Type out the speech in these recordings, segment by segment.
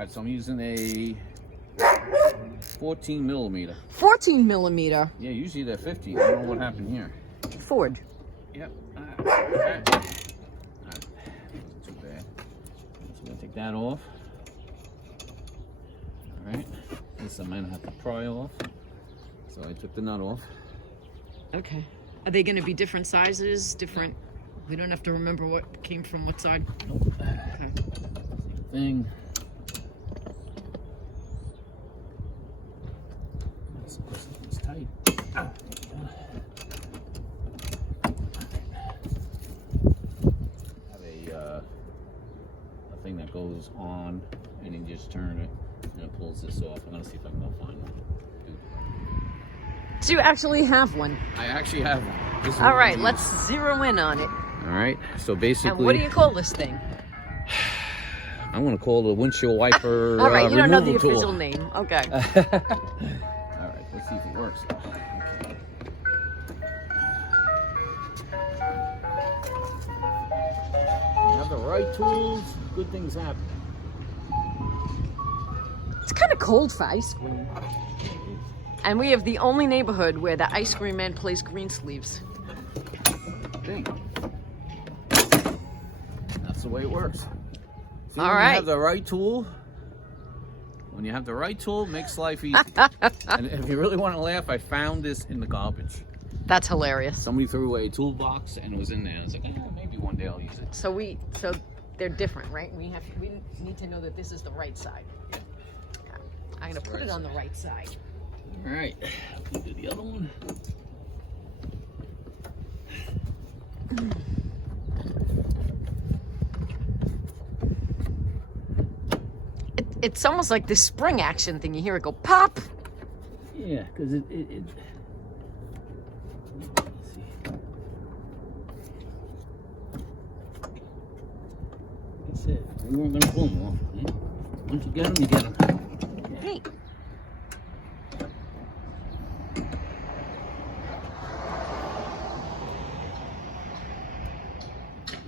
right, so I'm using a 14 millimeter. 14 millimeter. Yeah, usually they're 50. I don't know what happened here. Ford. Yep. Okay. Not too bad. So I'm gonna take that off. All right. This I'm gonna have to pry off. So I took the nut off. Okay. Are they going to be different sizes? Different? We don't have to remember what came from what side. Nope. Okay. Thing. It's tight. Ow. Have a thing that goes on, and you just turn it, and it pulls this off. I'm gonna see if I can go find one. Do you actually have one? I actually have one. This is All right, let's zero in on it. All right, so basically. And what do you call this thing? I'm gonna call it a windshield wiper. All right, you don't know the tool. official name. Okay. All right, let's see if it works. Okay. You have the right tools, good things happen. It's kind of cold for ice cream. And we have the only neighborhood where the ice cream man plays green sleeves. Thing. That's the way it works. See, All when right. you have the right tool, when you have the right tool, it makes life easy. And if you really want to laugh, I found this in the garbage. That's hilarious. Somebody threw away a toolbox and it was in there. I was like, maybe one day I'll use it. So they're different, right? We need to know that this is the right side. Yeah. Okay. I'm gonna put it on the right side. All right, we'll do the other one. It's almost like this spring action thing. You hear it go pop. Yeah, because it let's see. That's it. We weren't going to pull them off. Eh? Once you get them, you get them. Hey.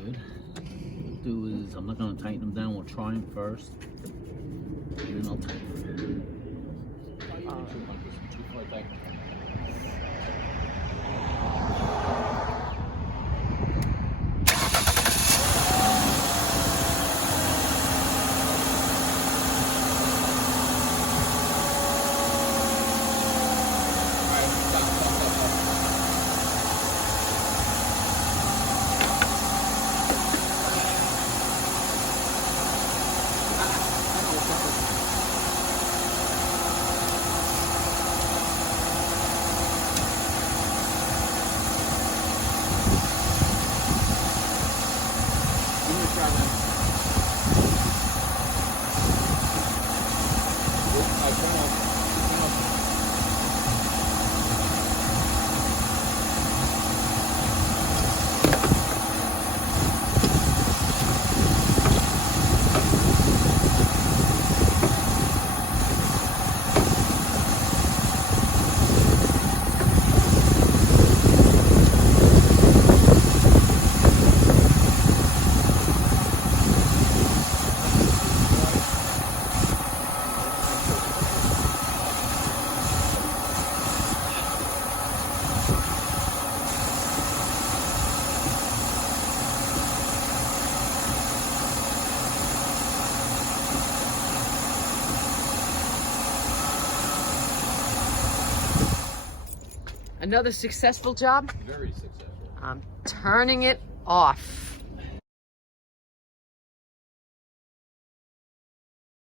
Good. What we'll do is, I'm not going to tighten them down. We'll try them first. And then I'll tighten them. Another successful job. Very successful. I'm turning it off.